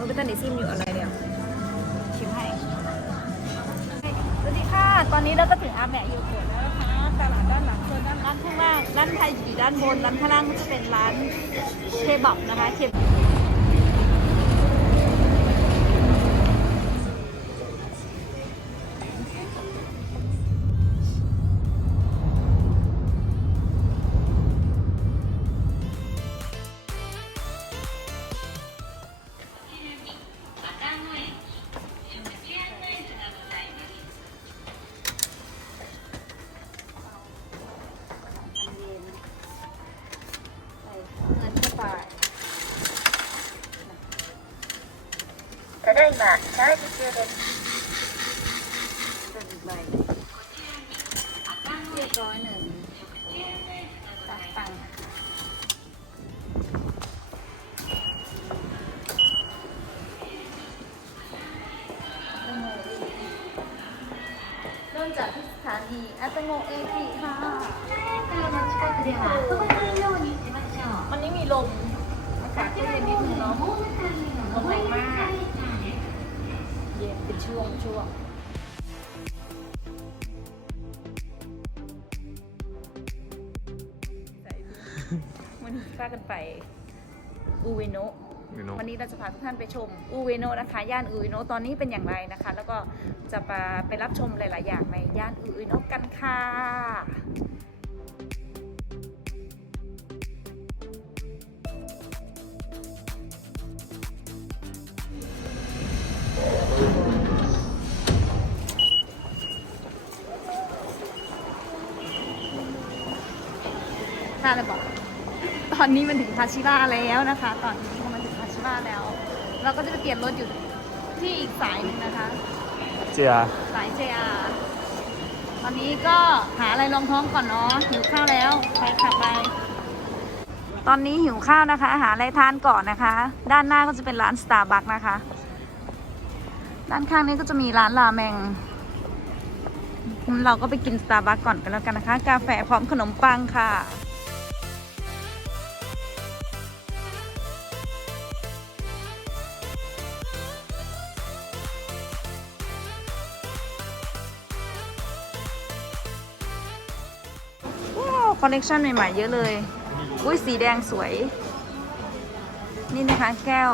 มันเป็นตันเดซิมอยู่อะไรเนี่ยชิมให้ สวัสดีค่ะ ตอนนี้เราก็ถึงอาแมะยูโกะแล้วนะคะตลาดด้านหลังส่วนด้านร้านข้างล่างร้านไทยอยู่ด้านบนร้านข้างล่างก็จะเป็นร้านเคบับนะคะเค ただいまチャージ中です。 เป็นอีกใบเรียบร้อยหนึ่งตัดตังค์เริ่มจากที่สถานีอัตโงเอกิค่ะ 車の近くでは遊ばないようにしましょう。 วันนี้มีลม อากาศก็เย็นนิดนึงเนาะ ลมแรงมาก เย็นเป็นช่วงช่วงวันนี้พากันไปอูเวโนะไม่รู้วันนี้เราจะพาทุกท่านไปชมอูเวโนะนะคะย่านอูเวโนะตอนนี้เป็นอย่างไรนะคะ แล้วก็จะไปไปรับชมหลาย ๆ อย่างในย่านอูเวโนะกันค่ะาเลยบอกตอนนี้มันถึงคาชิระแล้วนะคะ ตอนนี้มันถึงคาชิระแล้ว เราก็จะไปเปลี่ยนรถอยู่ที่อีกสายหนึ่งนะคะ เจียสาย JR ตอนนี้ก็หาอะไรรองท้องก่อนเนาะหิวข้าวแล้วไปค่ะไป ตอนนี้หิวข้าวนะคะ หาอะไรทานก่อนนะคะ ด้านหน้าก็จะเป็นร้าน Starbucks นะคะ ด้านข้างนี้ก็จะมีร้านราเมงเราก็ไปกิน Starbucks ก่อนกันแล้วกันนะคะ กาแฟพร้อมขนมปังค่ะ คอลเลกชันใหม่ๆเยอะเลย อุ้ยสีแดงสวย นี่นะคะแก้ว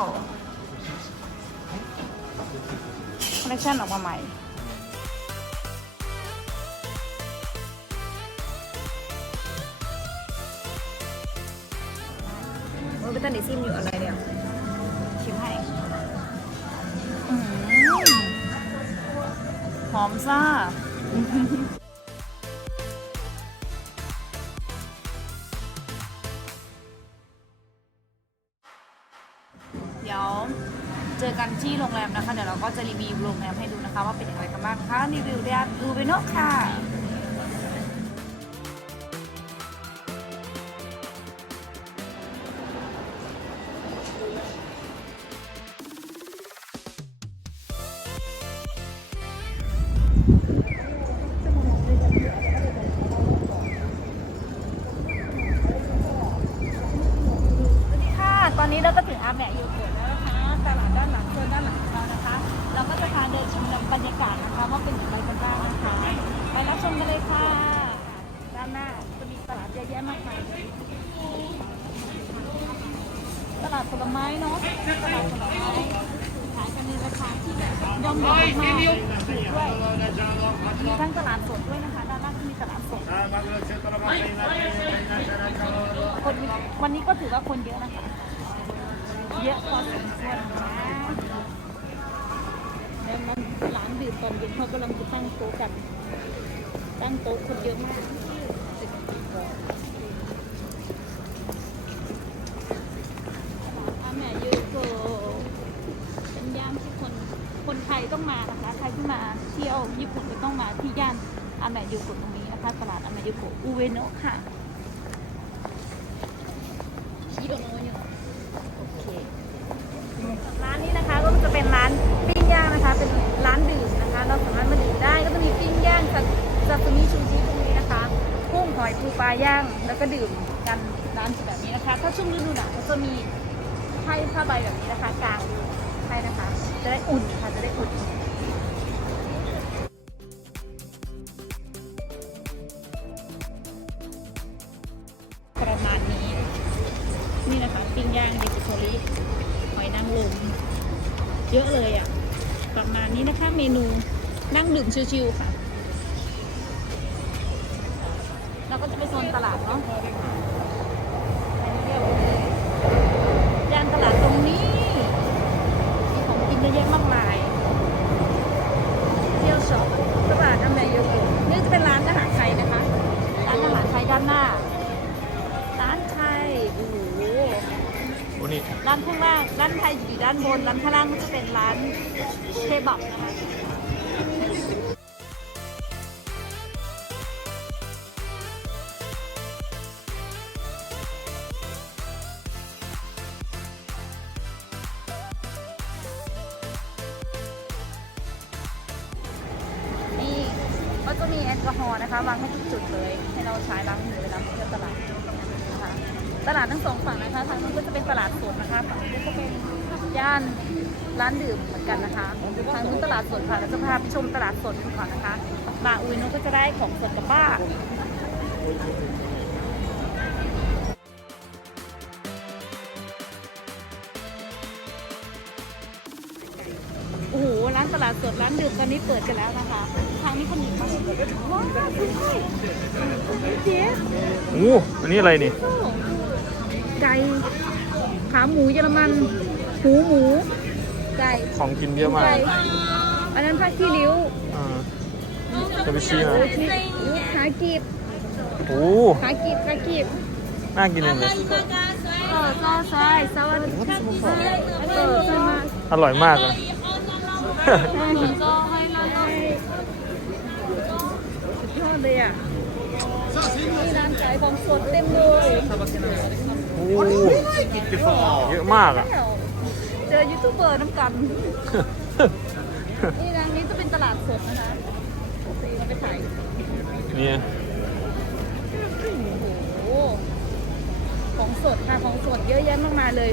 คอลเลกชันออกมาใหม่มันเป็นตันเดซิมอยู่อะไรเนี่ยชิมให้อื้อหือหอมซ่า เดี๋ยวเจอกันที่โรงแรมนะคะ เดี๋ยวเราก็จะรีวิวโรงแรมให้ดูนะคะ ว่าเป็นอย่างไรกันบ้างคะรีวิวเรียนดูไปเนาะค่ะ ตลาดผลไม้เนาะตลาดผลไม้ขายกันในราคาที่แบบย่อมเยาวมากถูกด้วยมีทั้งตลาดสดด้วยนะคะด้านล่างก็มีตลาดสดคนวันนี้ก็ถือว่าคนเยอะนะคะ เยอะพอสมควรนะแล้วมันร้านดื่มตอนเย็นเขากำลังจะตั้งโต๊ะกัน ตั้งโต๊ะคนเยอะมาก อายูโกะตรงนี้นะคะตลาดอาแมยูโกะอุเวโนะค่ะชิโดโนะอยู่โอเคร้านนี้นะคะก็จะเป็นร้านปิ้งย่างนะคะ เป็นร้านดื่มนะคะ เราสามารถมาดื่มได้ก็จะมีปิ้งย่างซาซาซิมิชูชิตรงนี้นะคะกุ้งหอยปูปลาย่างแล้วก็ดื่มกันร้านแบบนี้นะคะ ถ้าช่วงฤดูหนาวก็จะมีให้ผ้าใบแบบนี้นะคะกางไพ่นะคะ จะได้อยู่ภายใน ชิวๆค่ะ เราก็จะไปโซนตลาดเนาะย่านตลาดตรงนี้ มีของกินเยอะแยะมากมาย เที่ยวช็อปตลาดอเมริกานี่จะเป็นร้านอาหารไทยนะคะ ร้านอาหารไทยด้านหน้า ร้านไทยโอ้โหโอ้นี่ร้านข้างล่าง ร้านไทยอยู่ด้านบน ร้านข้างล่างก็จะเป็นร้านเคบับนะคะ ก็มีแอลกอฮอล์นะคะวางให้ทุกจุดเลย ให้เราใช้ล้างมือเวลาเที่ยวตลาดนะคะตลาดทั้งสองฝั่งนะคะทางนู้นก็จะเป็นตลาดสดนะคะฝั่งนี้ก็เป็นย่านร้านดื่มเหมือนกันนะคะทางนู้นตลาดสดค่ะเราจะพาไปชมตลาดสดกันก่อนนะคะมาอุยนุก็จะได้ของสดกับป้าานตลาดสดร้านดื่มตอนนี้เปิดกันแล้วนะคะ ทางนี้คนหญิงมาว้าวเจ๊โอ้อันนี้อะไรนี่ไก่ขาหมูเยอรมันหูหมูไก่ของกินเยอะมากไก่อันนั้นผ้าขี้ริ้วอ่าจะไปชี้โอ้นะที่ขากีบโอ้ขากีบขากีบน่ากินเลยเนี่ยเออซอสซอยซอสเออใช่ไหมอร่อยมากเลย สุดยอดเลยอะนี่ร้านขายของสดเต็มเลยโอ้เยอะมากอะ เจอยูทูบเบอร์น้ำกัน นี่ร้านนี้จะเป็นตลาดสดนะคะซื้อมาไปขายนี่โอ้โหของสดค่ะ ของสดเยอะแยะมากมายเลย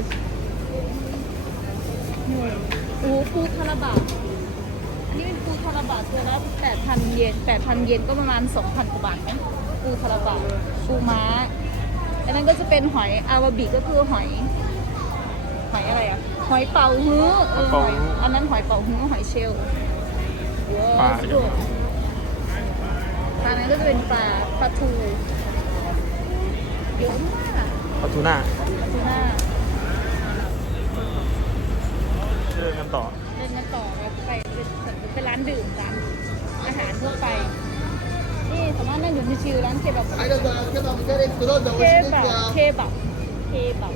โอ้โหปูคาราบะอันนี้เป็นปูคาราบะตัวละ8,000เยน8,000เยนก็ประมาณ2,000กว่าบาทไหมปูคาราบะปูม้า อันนั้นก็จะเป็นหอยอาวาบิก็คือหอย หอยอะไรอะ หอยเป่าฮื้อเออหอยอันนั้นหอยเป่าฮื้อหอยเชลล์ว้าวสุดยอดปลานั้นก็จะเป็นปลาปลาทูเยอะมากปลาทูน่าปลาทูน่า เเดินกันต่อ เดินกันต่อเราไปเป็นเป็นร้านดื่มร้านอาหารทั่วไป นี่สามารถนั่งอยู่ชิวๆร้านเคบับ 아이가 그그เค오บับ.เคบับเคบับ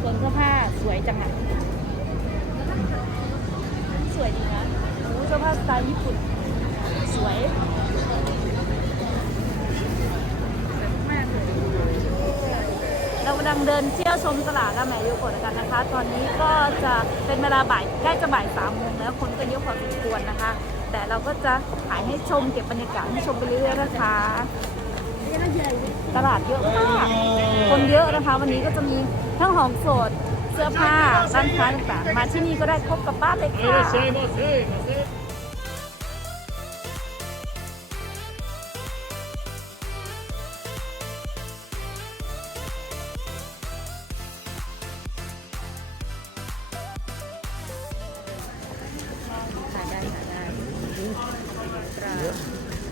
ส่วนเสื้อผ้าสวยจังอะสวยดีนะเสื้อผ้าสไตล์ญี่ปุ่น สวยำลังเดินเที่ยวชมตลาดกาแมยูโกะกันนะคะ ตอนนี้ก็จะเป็นเวลาบ่ายใกล้จะบ่ายสามโมงแล้วคนก็เยอะพอสมควรนะคะ แต่เราก็จะถ่ายให้ชมเก็บบรรยากาศให้ชมไปเรื่อยๆนะคะ ตลาดเยอะมากคนเยอะนะคะ วันนี้ก็จะมีทั้งของสดเสื้อผ้าร้านค้าต่างๆมาที่นี่ก็ได้ครบกับบ้าเลยค่ะ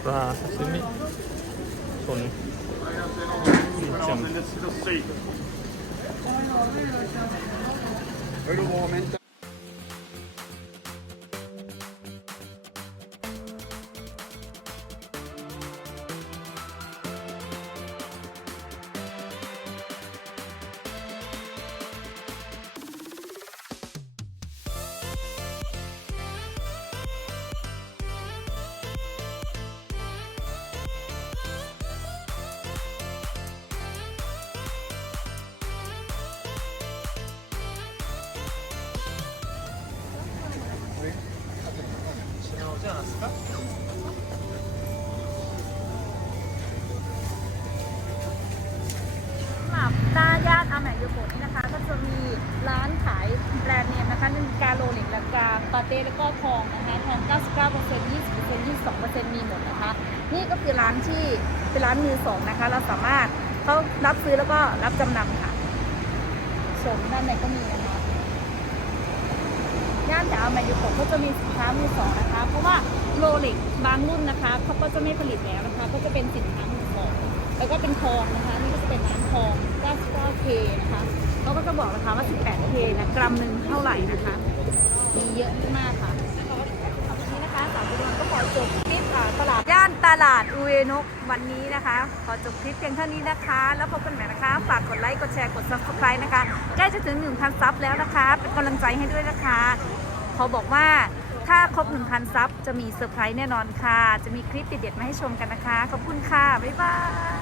ปลาซาซิมิสนจัง แบรนด์เนมนะคะนาฬิกาโรเล็กนาฬิกาปาเต้แล้วก็ทองนะคะทอง 99% 20% 22%มีหมดนะคะ นี่ก็คือร้านที่เป็นร้านมือสองนะคะ เราสามารถเขารับซื้อแล้วก็รับจำนำค่ะชมด้านในก็มีนะคะย่านแถวอามายุโกะก็จะมีสินค้ามือสองนะคะ เพราะว่าโรเล็กบางรุ่นนะคะเขาก็จะไม่ผลิตแล้วนะคะ ก็จะเป็นสินค้ามือสองแล้วก็เป็นทองนะคะ นี่ก็จะเป็นน้ำทอง 99K นะคะ เขาก็จะบอกนะคะว่า 18K นะกรัมหนึ่งเท่าไหร่นะคะ มีเยอะมากค่ะนี่นะคะสาวบุรีรัมย์ก็ขอจบคลิปตลาดย่านตลาดอุเอโนะวันนี้นะคะ ขอจบคลิปเพียงเท่านี้นะคะ แล้วพบกันใหม่นะคะ ฝากกดไลค์ กดแชร์ กด subscribe นะคะ ใกล้จะถึง 1,000 ซับแล้วนะคะ เป็นกำลังใจให้ด้วยนะคะเขาบอกว่าถ้าครบ 1,000 ซับจะมีเซอร์ไพรส์แน่นอนค่ะ จะมีคลิปเด็ดๆมาให้ชมกันนะคะ ขอบคุณค่ะ บ๊ายบาย